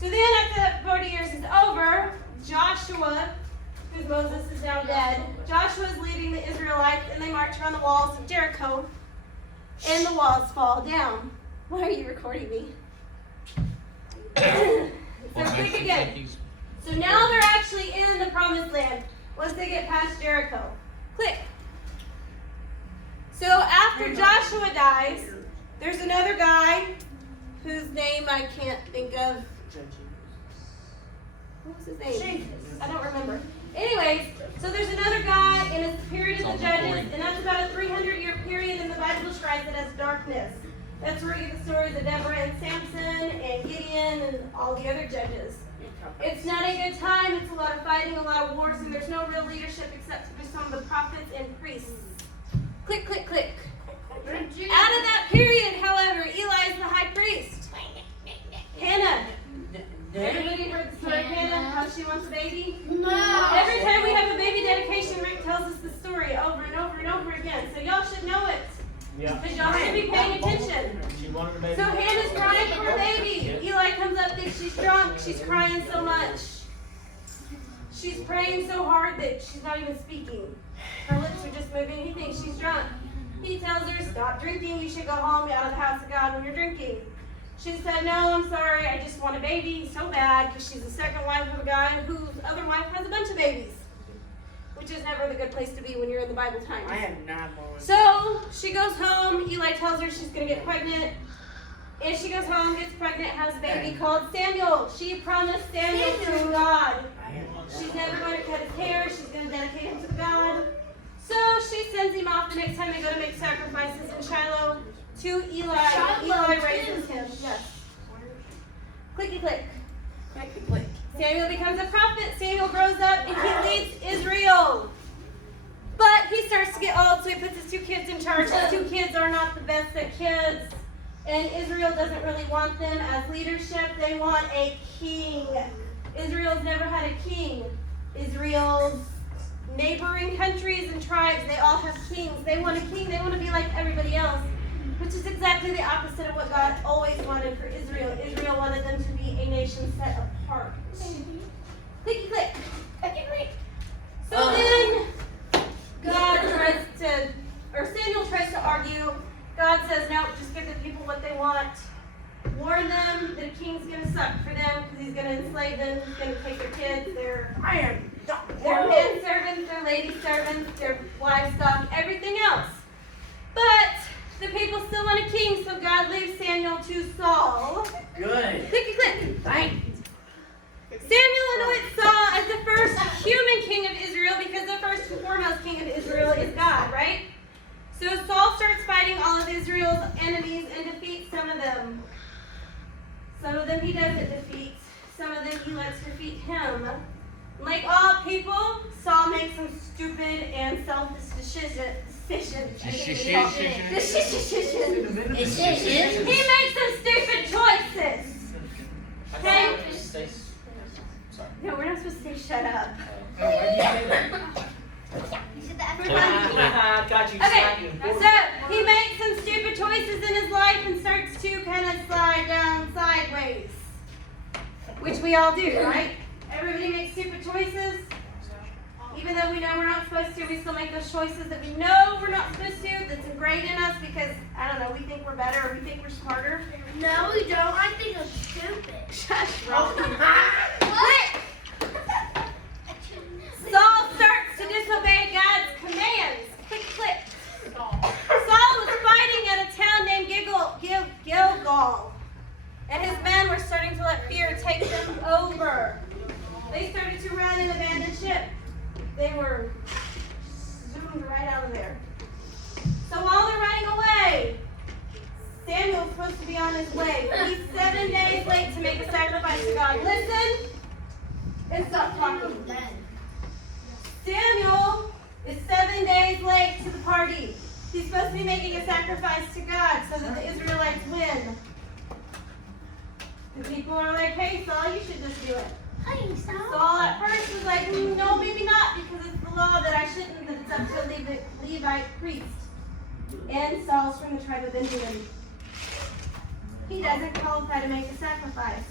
So then after the 40 years is over, Joshua, because Moses is now dead, Joshua is leading the Israelites, and they march around the walls of Jericho, and the walls fall down. Why are you recording me? So click again. So now they're actually in the promised land once they get past Jericho. Click. So after Joshua dies, there's another guy whose name I can't think of. What was his name? I don't remember. Anyways, so there's another guy, and it's the period of the Judges, and that's about a 300-year period in the Bible describes it as darkness. That's where you get the stories of Deborah and Samson and Gideon and all the other judges. It's not a good time. It's a lot of fighting, a lot of wars, and there's no real leadership except for some of the prophets and priests. Click, click, click. Out of that period, however, Eli is the high priest. Hannah. Everybody heard the story of Hannah, how she wants a baby? No. Every time we have a baby dedication, Rick tells us the story over and over and over again. So y'all should know it. Yeah. Because y'all should be paying attention. She wanted a baby. So Hannah's crying for a baby. Eli comes up, thinks she's drunk. She's crying so much. She's praying so hard that she's not even speaking. Her lips are just moving. He thinks she's drunk. He tells her, stop drinking. You should go home out of the house of God when you're drinking. She said, no, I'm sorry. I just want a baby so bad, because she's the second wife of a guy whose other wife has a bunch of babies, which is never the good place to be when you're in the Bible times. I am not born. So she goes home. Eli tells her she's going to get pregnant. And she goes home, gets pregnant, has a baby called Samuel. She promised Samuel to God. She's never going to cut his hair. She's going to dedicate him to God. So she sends him off the next time they go to make sacrifices in Shiloh to Eli. Eli raises him. Yes. Clicky click. Clicky click. Samuel becomes a prophet. Samuel grows up and he leads Israel. But he starts to get old, so he puts his two kids in charge. His two kids are not the best at kids. And Israel doesn't really want them as leadership. They want a king. Israel's never had a king. Israel's neighboring countries and tribes, they all have kings. They want a king. They want to be like everybody else, which is exactly the opposite of what God always wanted for Israel. Israel wanted them to be a nation set apart. Clicky click. So then Samuel tries to argue. God says, no, just give the people what they want. Warn them that a king's going to suck for them because he's going to enslave them. He's going to take their kids, their men servants, their lady servants, their livestock, everything else. But the people still want a king, so God leaves Samuel to Saul. Good. Clicky click. Fine. Samuel anoints Saul as the first human king of Israel because the first and foremost king of Israel is God, right? So Saul starts fighting all of Israel's enemies and defeats some of them. Some of them he doesn't defeat. Some of them he lets defeat him. Like all people, Saul makes some stupid and selfish decisions. He makes some stupid choices. Okay? No, we're not supposed to say shut up. You said that Got you. Okay, so he makes some stupid choices in his life and starts to kind of slide down sideways. Which we all do, right? Everybody makes stupid choices. Even though we know we're not supposed to, we still make those choices that we know we're not supposed to. That's ingrained in us because, I don't know, we think we're better or we think we're smarter. No, we don't. I think I'm stupid. Shut up. What? Saul starts to disobey God's commands. Click, click. Saul was fighting at a town named Gilgal. And his men were starting to let fear take them over. They started to run and abandon ship. They were zoomed right out of there. So while they're running away, Samuel's supposed to be on his way. But he's 7 days late to make a sacrifice to God. Listen and stop talking. Samuel is 7 days late to the party. He's supposed to be making a sacrifice to God so that the Israelites win. The people are like, hey, Saul, you should just do it. Saul at first was like, no, maybe not, because it's the law that I shouldn't, that it's up to a Levite priest. And Saul's from the tribe of Benjamin. He doesn't qualify to make a sacrifice.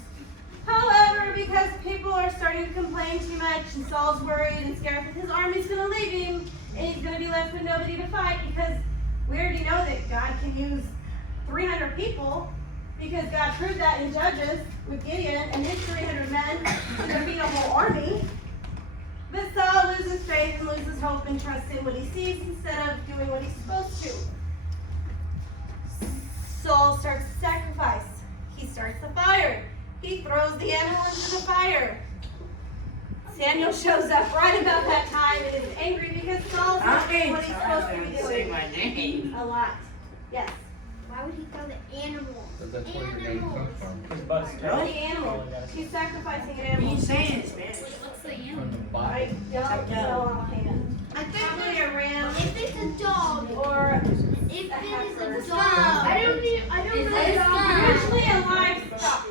However, because people are starting to complain too much and Saul's worried and scared that his army's going to leave him and he's going to be left with nobody to fight, because we already know that God can use 300 people, because God proved that in Judges with Gideon and his 300 men to defeat a whole army. But Saul loses faith and loses hope and trusts in what he sees instead of doing what he's supposed to. Saul starts to sacrifice. He starts the fire. He throws the animal into the fire. Samuel shows up right about that time and is angry because Saul's not doing what he's supposed to be Say doing. my name. A lot. Yes. Why would he throw the animals? That's where your name comes from. His butt's The animal. He's sacrificing an What are animal. you saying in Spanish? What's the From animal? the I Bible. don't know offhand. I think Probably a ram if it's a dog, or if it is a dog, I don't know. it's usually a livestock,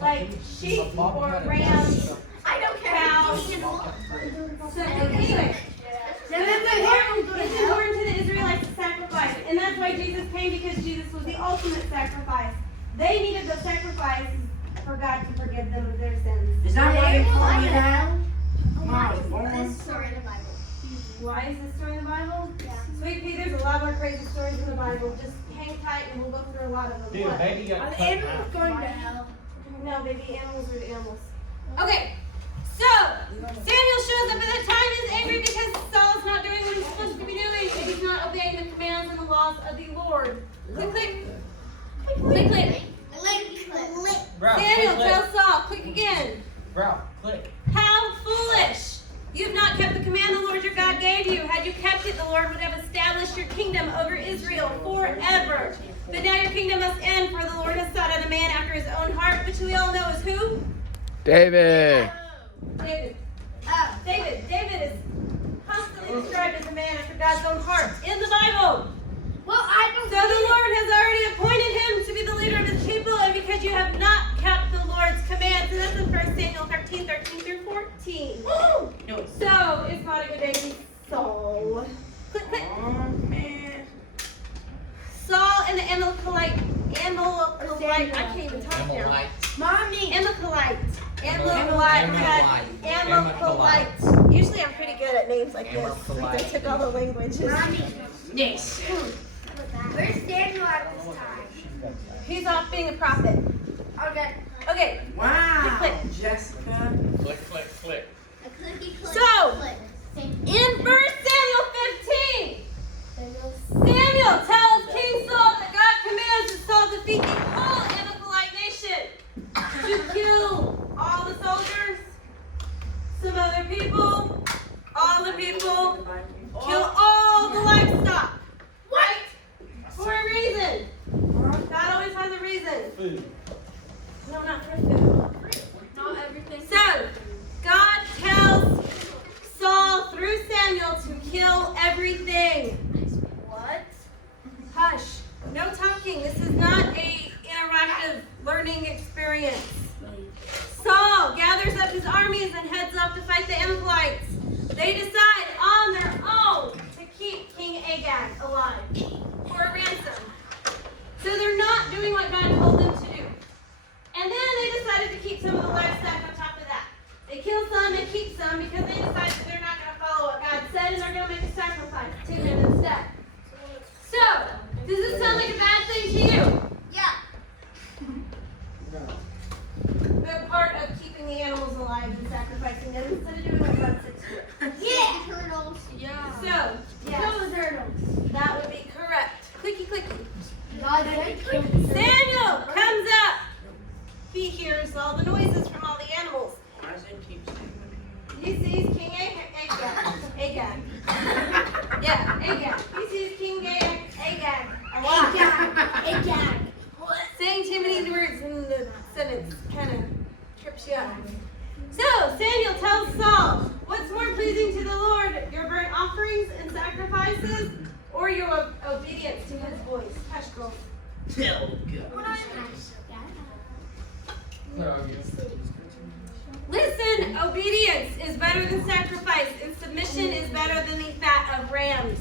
like sheep or rams. I don't care. Cows. So anyway, it's important to the Israelites to sacrifice, and that's why Jesus came, because Jesus was the ultimate sacrifice. They needed the sacrifice for God to forgive them of their sins. Is that why you call me that? Why Mom, is born. this story in the Bible? Why is this story in the Bible? Yeah. Sweet pea, there's a lot more crazy stories in the Bible. Just hang tight and we'll go through a lot of them. Dude, What? baby got cut in half. going to hell? No, baby, animals are the animals. Okay, so Samuel shows up at the time, is angry because Saul's not doing what he's supposed to be doing, and he's not obeying the commands and the laws of the Lord. Click, click. Click, click. Bro, Samuel click, tells Saul, click again. Bro, click. How foolish! You have not kept the command the Lord your God gave you. Had you kept it, the Lord would have established your kingdom over Israel forever. But now your kingdom must end, for the Lord has sought out a man after his own heart, which we all know is who? David. David. David. David is constantly described as a man after God's own heart in the Bible. Well, I So the Lord has already appointed him to be the leader of his people, and because you have not kept the Lord's commands, and that's in 1 Samuel 13 through 14. So it's not a good day to be Saul. Click, click. Oh, man. Saul and the Amalekite, I can't even talk now. Amalite. Mommy. Amalekite. Amalekite. Usually I'm pretty good at names like this. Like I took all the languages. Yes. Where's Daniel at this time? He's off being a prophet. Okay. Okay. Wow. Click. Jessica. Click, click, click. A clicky click. So, click. in 1 Samuel 15, Samuel tells King Saul that God commands Saul to defeat the whole Amalekite nation, to kill all the soldiers, some other people, all the people, kill all the livestock. Right? For a reason. God always has a reason. Food. No, not for food. Not everything. So, God tells Saul through Samuel to kill everything. What? Hush. No talking. This is not a interactive learning experience. Saul gathers up his armies and heads off to fight the Amalekites. They decide on their own to keep King Agag alive for a ransom. So they're not doing what God told them to do. And then they decided to keep some of the livestock on top of that. They kill some and keep some because they decided that they're not going to follow what God said and they're going to make a sacrifice to him instead. So, does this sound like a bad thing to you? Yeah. The part of keeping the animals alive and sacrificing them instead of doing what God said to do. Yeah. Turtles. Yeah. So, yes, Kill the turtles. that would be correct. Clicky, clicky. God said kill the turtles. Samuel comes up. He hears all the noises from all the animals. Why does it keep saying He sees King Agag. Yeah, Agag. He sees King Agag a lot. Agag. Saying too many words in the sentence kind of trips you up. So Samuel tells Saul, what's more pleasing to the Lord, your burnt offerings and sacrifices, or your obedience to his voice? Hush, girl. Tell God. Listen, obedience is better than sacrifice, and submission is better than the fat of rams.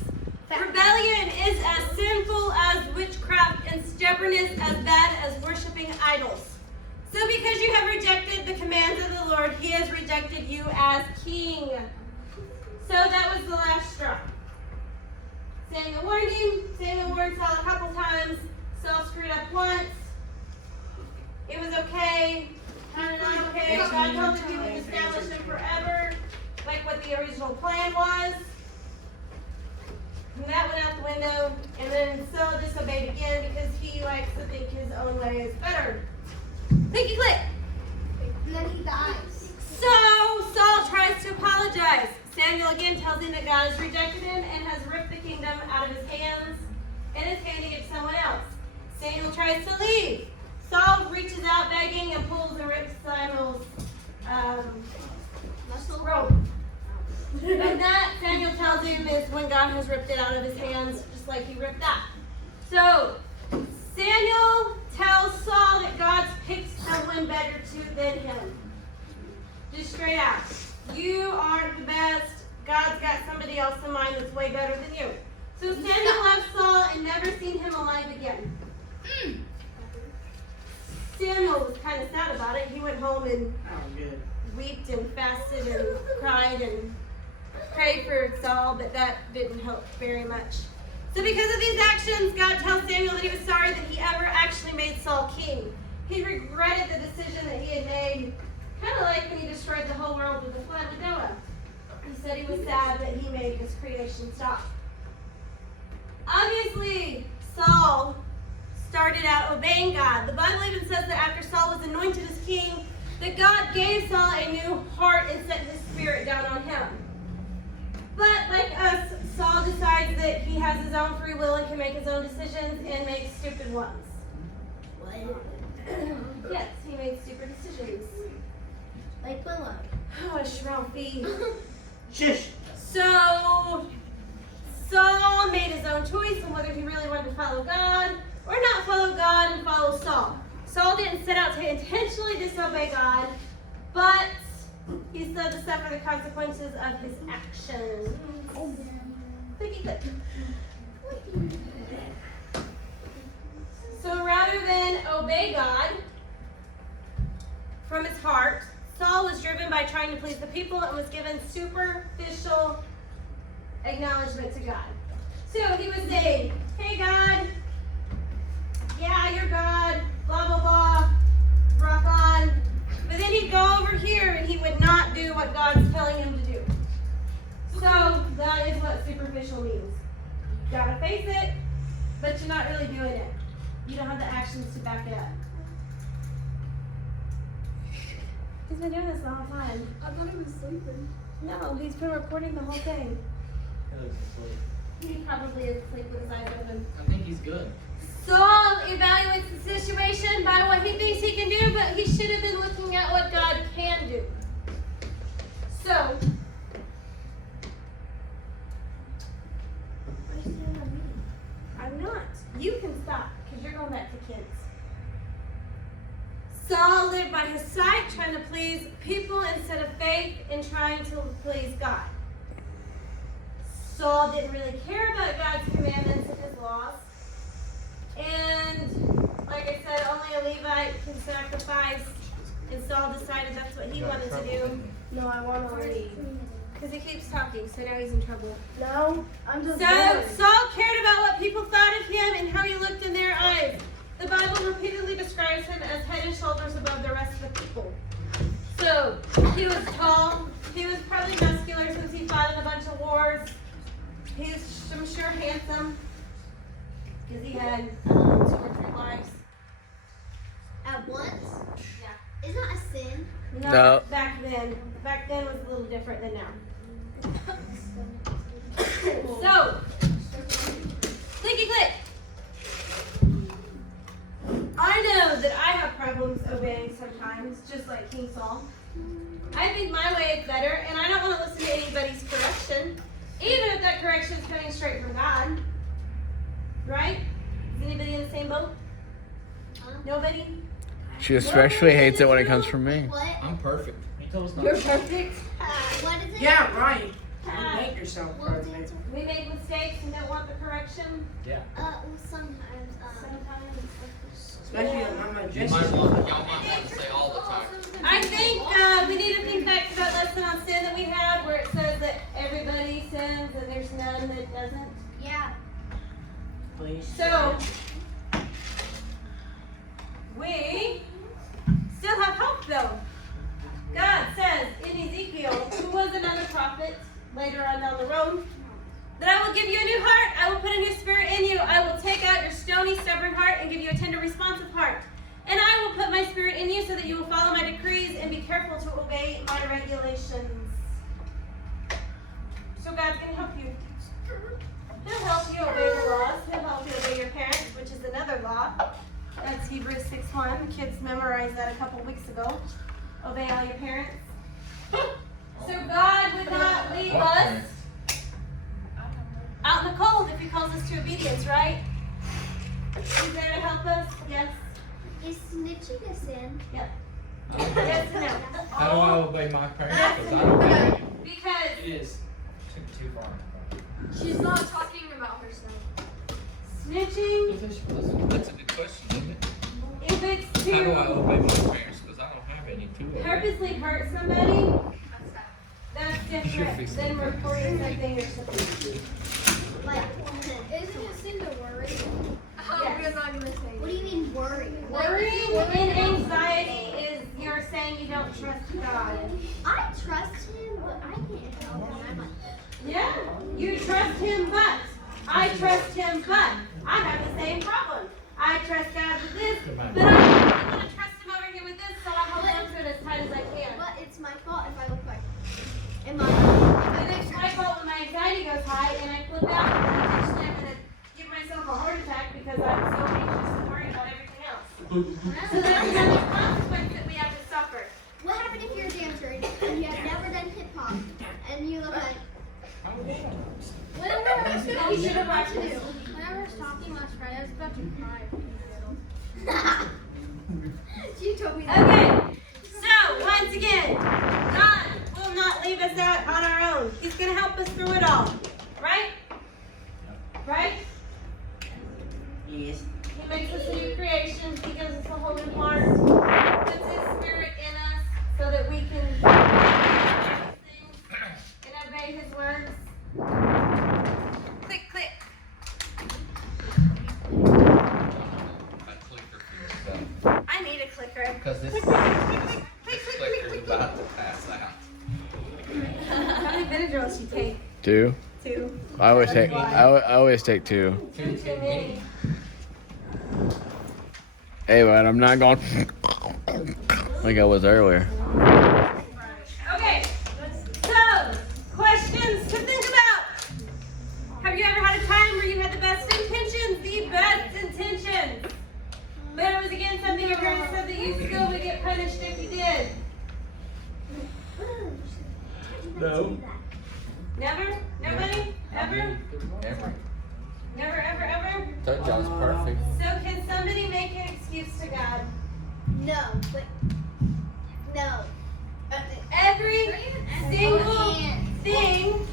Rebellion is as sinful as witchcraft, and stubbornness as bad as worshiping idols. So because you have rejected the commands of the Lord, he has rejected you as king. So that was the last straw. Samuel warned him. Samuel warned Saul a couple times. Saul screwed up once. It was okay. Kind of not okay. God told him he would establish him forever, like what the original plan was. And that went out the window. And then Saul disobeyed again because he likes to think his own way is better. Clicky click. And then he dies. So Saul tries to apologize. Samuel again tells him that God has rejected him and has ripped the kingdom out of his hands and is handing it to someone else. Samuel tries to leave. Saul reaches out begging and pulls and rips Samuel's robe. And that, Samuel tells him, is when God has ripped it out of his hands, just like he ripped that. So Samuel tells Saul that God's picked someone better than him. Just straight out. You aren't the best. God's got somebody else in mind that's way better than you. So Samuel left Saul and never seen him alive again. Samuel was kind of sad about it. He went home and wept and fasted and cried and prayed for Saul, but that didn't help very much. So because of these actions, God tells Samuel that he was sorry that he ever actually made Saul king. He regretted the decision that he had made, kind of like when he destroyed the whole world with the flood with Noah. He said he was sad that he made his creation stop. Obviously, Saul started out obeying God. The Bible even says that after Saul was anointed as king, that God gave Saul a new heart and set his spirit down on him. But like us, Saul decides that he has his own free will and can make his own decisions and make stupid ones. Yes, he made stupid decisions. Like Willow. Hush, Ralphie. Shush. So, Saul made his own choice on whether he really wanted to follow God or not follow God and follow Saul. Saul didn't set out to intentionally disobey God, but he said to suffer the consequences of his actions. Clicky click. So rather than obey God from his heart, Saul was driven by trying to please the people and was given superficial acknowledgement to God. So he would say, hey God, yeah, you're God, blah, blah, blah, rock on. But then he'd go over here and he would not do what God's telling him to do. So that is what superficial means. You gotta face it, but you're not really doing it. You don't have the actions to back it up. He's been doing this the whole time. I thought he was sleeping. No, he's been recording the whole thing. He probably is asleep with his eyes open. I think he's good. Saul evaluates the situation by what he thinks he can do, but he should have been looking at what God can do. So, What are you doing on me? I'm not. You can stop, because you're going back to kids. Saul lived by his side, trying to please people instead of faith and trying to please God. Saul didn't really care about God's commandments and his laws. And like I said, only a Levite can sacrifice. And Saul decided that's what he wanted to do. No, I want to leave. Because he keeps talking, so now he's in trouble. No, I'm just So Saul cared about what people thought of him and how he looked in their eyes. The Bible repeatedly describes him as head and shoulders above the rest of the people. So he was tall. He was probably muscular since he fought in a bunch of wars. He's, I'm sure, handsome. Because he had 2 or 3 wives. At once? Yeah. Isn't that a sin? No. Back then. Back then was a little different than now. So, clicky click. I know that I have problems obeying sometimes, just like King Saul. I think my way is better, and I don't want to listen to anybody's correction, even if that correction is coming straight from God. Right? Is anybody in the same boat? Nobody? She especially hates it when it comes from me. What? I'm perfect. He told us not You're to. perfect. What is it? Yeah, right. Ah. You make yourself Well, perfect. it's- We make mistakes and don't want the correction Yeah. Sometimes. sometimes. Especially on my You Jesse. might want, y'all might want to say please. So, we still have hope though. God says in Ezekiel, who was another prophet later on down the road, that I will give you a new heart. I will put a new spirit in you. I will take out your stony, stubborn heart and give you a tender, responsive heart. And I will put my spirit in you so that you will follow my decrees and be careful to obey my regulations. So God's going to help you. He'll help you obey the laws. He'll help you obey your parents, which is another law. That's Hebrews 6:1. Kids memorized that a couple weeks ago. Obey all your parents. So God would not leave us out in the cold if he calls us to obedience, right? He's there to help us? Yes. Is snitching a sin? Yep. Yes and no. How do I obey my parents? Because I don't have any. Because It is too far. She's not talking about herself. snitching, That's a good question, isn't it? if it's How do I to obey my parents? Because I don't have any to obey. purposely hurt somebody, that's You're different fixing than it. reporting something you're supposed to. Like, isn't it sin to worry? Yes. We're not gonna say. What do you mean worry? Worrying and anxiety is you're saying you don't trust God. I trust him, but I can't help him. I'm like, Yeah, you trust him, but I trust him, but I have the same problem. I trust God with this, but I really want to trust him over here with this, so I hold on to it as tight as I can. but it's my fault if I look like. Am I? And it's my fault when my anxiety goes high and I flip out and eventually I'm going to give myself a heart attack because I'm so anxious and worried about everything else. So that's another consequence that we have to suffer. What happened if you're a dancer and you have never done hip hop and you look like? Whenever I was You should have watched this. When I was talking last Friday, I was about to cry. She told me that. Okay, so once again, God will not leave us out on our own. He's going to help us through it all. Right? Right? Yes. He makes us a new creation. He gives us a whole new heart. Puts his spirit in us so that we can do things and obey his words. Click, click. My clicker feels stuff. I need a clicker. Because this clicker's about to pass out. How many Benadryls you take? 2. 2. I always take 2. Too many. Hey, but I'm not going like I was earlier. Okay, so questions to think about. Have you ever had a time where you had the best intentions? The best intentions. But it was against something your parents said that you still would get punished if you did. No. Never? Nobody? Ever? Never. Never, ever, ever? Told you I was perfect. So can somebody make an excuse to God? No, but no. Every single thing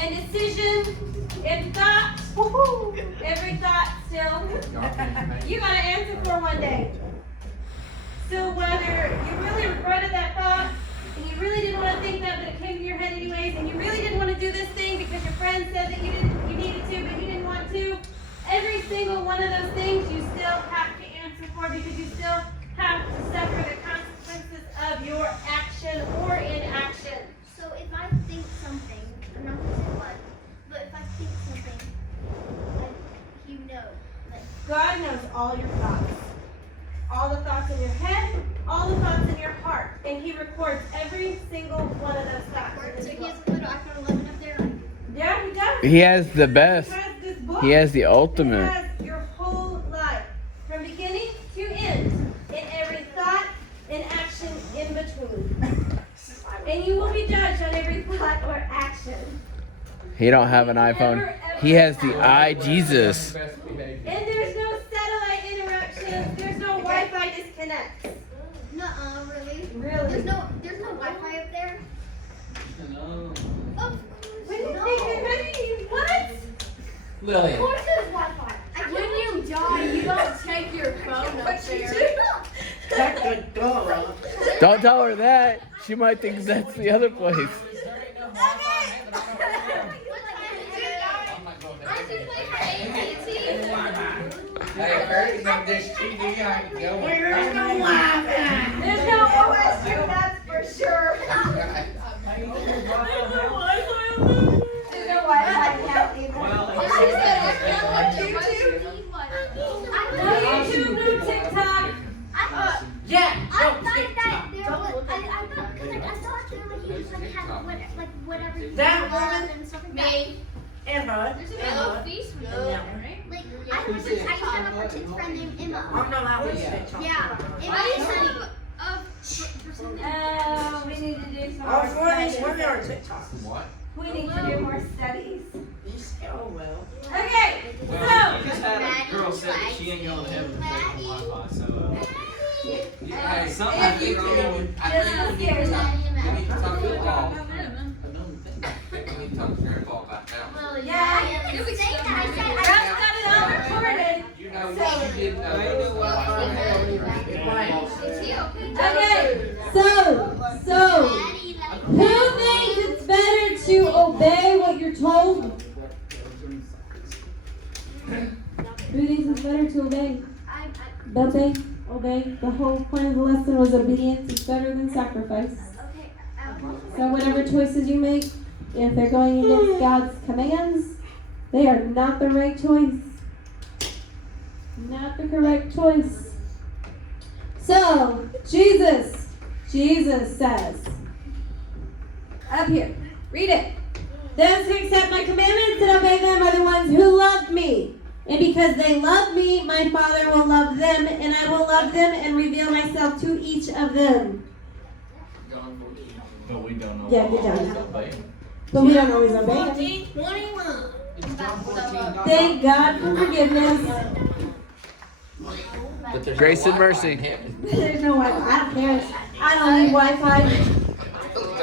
and decision and thought, every thought still, you gotta answer for one day. So whether you really regretted that thought, and you really didn't want to think that, but it came to your head anyways, and you really didn't want to do this thing because your friend said that you needed to, but you didn't want to, every single one of those things you still have to answer for because you still have to suffer the consequences of your action or inaction. So if I think something, I'm not gonna say what, but if I think something, like you know, like God knows all your thoughts. All the thoughts in your head, all the thoughts in your heart. And he records every single one of those thoughts. in his so he book. has a little iPhone 11 up there. Like, Yeah, he does. He has the best. He has this book. He has the ultimate. It has your whole life, from beginning to end, and every thought and action in between. And you will be judged on every thought or action. He don't have an iPhone. He has the Jesus. And there's no satellite interruptions. There's no Wi-Fi disconnects. nuh-uh, really? Really? There's no Wi-Fi up there. Of What do you no. think you're ready? What? Lillian. Of course there's Wi-Fi. When you die, you don't take your phone up there. Check the door. Don't tell her that. She might think that's the other place. I can play for AT&T. Hey, Barry's on Dish TV. I can go. There's no Wi-Fi. There's no OSU, that's for sure. There's no Wi-Fi on There's no Wi-Fi now either. Well, She said, I feel like YouTube. No YouTube, no TikTok. Yeah. I Don't thought skip that top. there was, I thought, cause like I thought there like he was like had like whatever you That love woman? and stuff like that. And Bud. There's a And little Bud. feast with And that one. right? Like I used to have a kid's friend named Oh Emma. no, that was TikTok. Yeah, Emma and Sunny. Oh, we need to do some All more four of these studies. women are TikTok. What? We need to do more studies. Oh well. Okay, Well, so. we just had a girl said that she ain't going to heaven to take the Wi-Fi, so Hey, something I think we need to talk to Paul. We need to talk to Grandpa about that. Well, Yeah. I didn't say that. I said Ralph got it all recorded. You know, you didn't Okay, so, who thinks it's better to obey what you're told? Who thinks it's better to obey? Obey. The whole point of the lesson was obedience is better than sacrifice. So whatever choices you make, if they're going against God's commands, they are not the right choice. Not the correct choice. So, Jesus says, up here, read it. Those who accept my commandments and obey them are the ones who love me. And because they love me, my Father will love them, and I will love them and reveal myself to each of them. But we don't know. Yeah, good job. Obey. But we don't always obey him. 21. Thank God for forgiveness. But there's Grace no and Wi-Fi mercy. in heaven. There's no Wi-Fi. I don't care. I don't need Wi-Fi.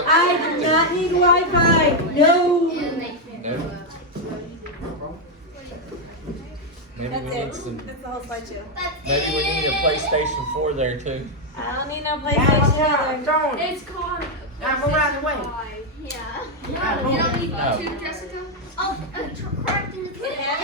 I do not need Wi-Fi. No. No. Maybe That's we need it. some. That's the whole slideshow. Maybe we need a PlayStation 4 there too. I don't need no Now PlayStation we're either. throwing. It's called. Now we're out of the way. Yeah. You don't need No. two, Jessica? Oh, correct in the